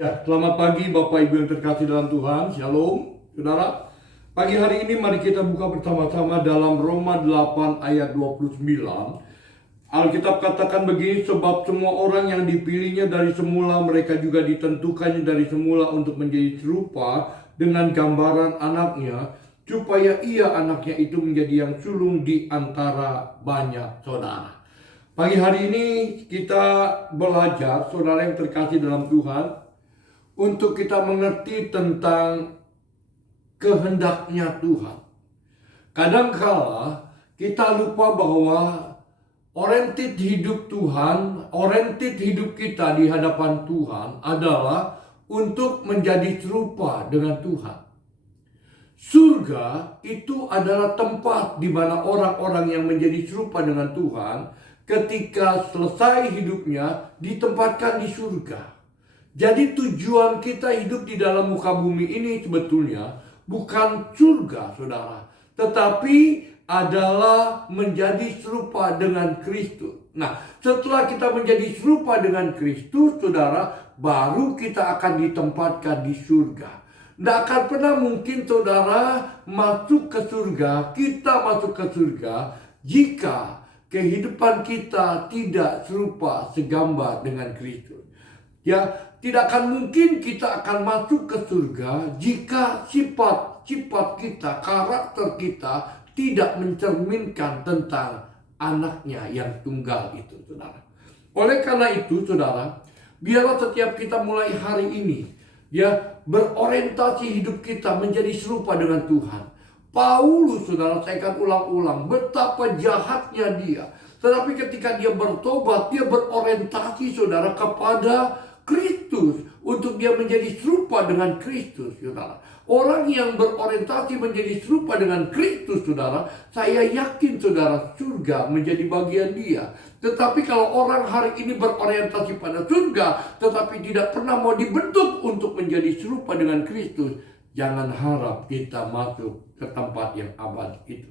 Ya, selamat pagi Bapak Ibu yang terkasih dalam Tuhan. Shalom, saudara. Pagi hari ini mari kita buka bersama-sama dalam Roma 8 ayat 29. Alkitab katakan begini, sebab semua orang yang dipilihnya dari semula, mereka juga ditentukannya dari semula untuk menjadi serupa dengan gambaran anaknya, supaya ia anaknya itu menjadi yang sulung di antara banyak saudara. Pagi hari ini kita belajar, saudara yang terkasih dalam Tuhan, untuk kita mengerti tentang kehendaknya Tuhan. Kadangkala kita lupa bahwa oriented hidup Tuhan, oriented hidup kita di hadapan Tuhan adalah untuk menjadi serupa dengan Tuhan. Surga itu adalah tempat di mana orang-orang yang menjadi serupa dengan Tuhan ketika selesai hidupnya ditempatkan di surga. Jadi tujuan kita hidup di dalam muka bumi ini sebetulnya bukan surga, saudara, tetapi adalah menjadi serupa dengan Kristus. Nah, setelah kita menjadi serupa dengan Kristus, saudara, baru kita akan ditempatkan di surga. Tidak akan pernah mungkin, saudara, masuk ke surga, kita masuk ke surga, jika kehidupan kita tidak serupa segambar dengan Kristus. Ya, tidak akan mungkin kita akan masuk ke surga jika sifat kita, karakter kita tidak mencerminkan tentang anaknya yang tunggal itu, saudara. Oleh karena itu, saudara, biarlah setiap kita mulai hari ini, ya, berorientasi hidup kita menjadi serupa dengan Tuhan. Paulus, saudara, saya akan ulang-ulang betapa jahatnya dia. Tetapi ketika dia bertobat, dia berorientasi, saudara, kepada Kristus, untuk dia menjadi serupa dengan Kristus, saudara. Orang yang berorientasi menjadi serupa dengan Kristus, saudara, saya yakin, saudara, surga menjadi bagian dia. Tetapi kalau orang hari ini berorientasi pada surga, tetapi tidak pernah mau dibentuk untuk menjadi serupa dengan Kristus, jangan harap kita masuk ke tempat yang abadi itu.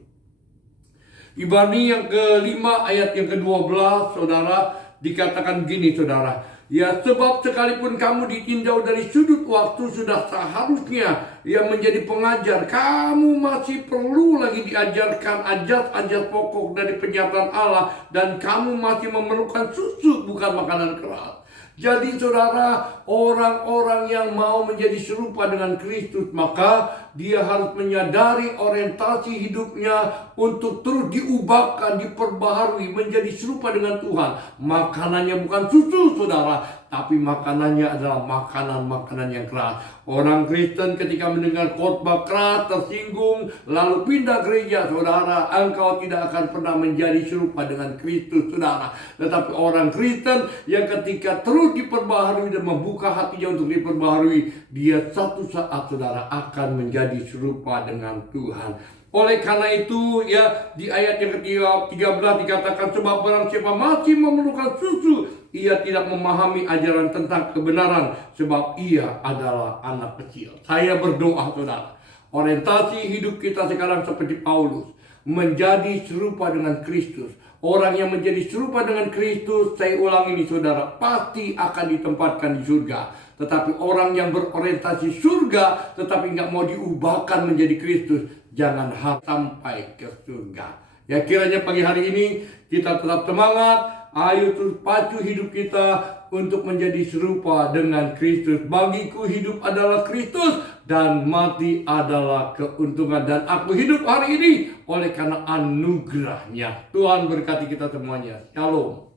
Ibrani yang kelima ayat yang ke-12, saudara, dikatakan gini, saudara. Ya, sebab sekalipun kamu ditinjau dari sudut waktu, sudah seharusnya yang menjadi pengajar, kamu masih perlu lagi diajarkan ajat-ajat pokok dari penyertaan Allah, dan kamu masih memerlukan susu, bukan makanan keras. Jadi, saudara, orang-orang yang mau menjadi serupa dengan Kristus, maka dia harus menyadari orientasi hidupnya untuk terus diubahkan, diperbaharui, menjadi serupa dengan Tuhan. Makanannya bukan susu, saudara, tapi makanannya adalah makanan-makanan yang keras. Orang Kristen ketika mendengar khotbah keras, tersinggung, lalu pindah gereja, saudara, engkau tidak akan pernah menjadi serupa dengan Kristus, saudara. Tetapi orang Kristen yang ketika terus diperbaharui dan membuka hatinya untuk diperbaharui, dia satu saat, saudara, akan menjadi serupa dengan Tuhan. Oleh karena itu, ya, di ayat yang ke-13 dikatakan, sebab barang siapa masih memerlukan susu, ia tidak memahami ajaran tentang kebenaran, sebab ia adalah anak kecil. Saya berdoa, saudara, orientasi hidup kita sekarang seperti Paulus, menjadi serupa dengan Kristus. Orang yang menjadi serupa dengan Kristus, saya ulang ini, saudara, pasti akan ditempatkan di surga. Tetapi orang yang berorientasi surga, tetapi nggak mau diubahkan menjadi Kristus, jangan harap sampai ke surga. Ya, kiranya pagi hari ini kita tetap semangat. Ayo terus pacu hidup kita untuk menjadi serupa dengan Kristus. Bagiku hidup adalah Kristus dan mati adalah keuntungan. Dan aku hidup hari ini oleh karena anugerahnya. Tuhan berkati kita semuanya. Shalom.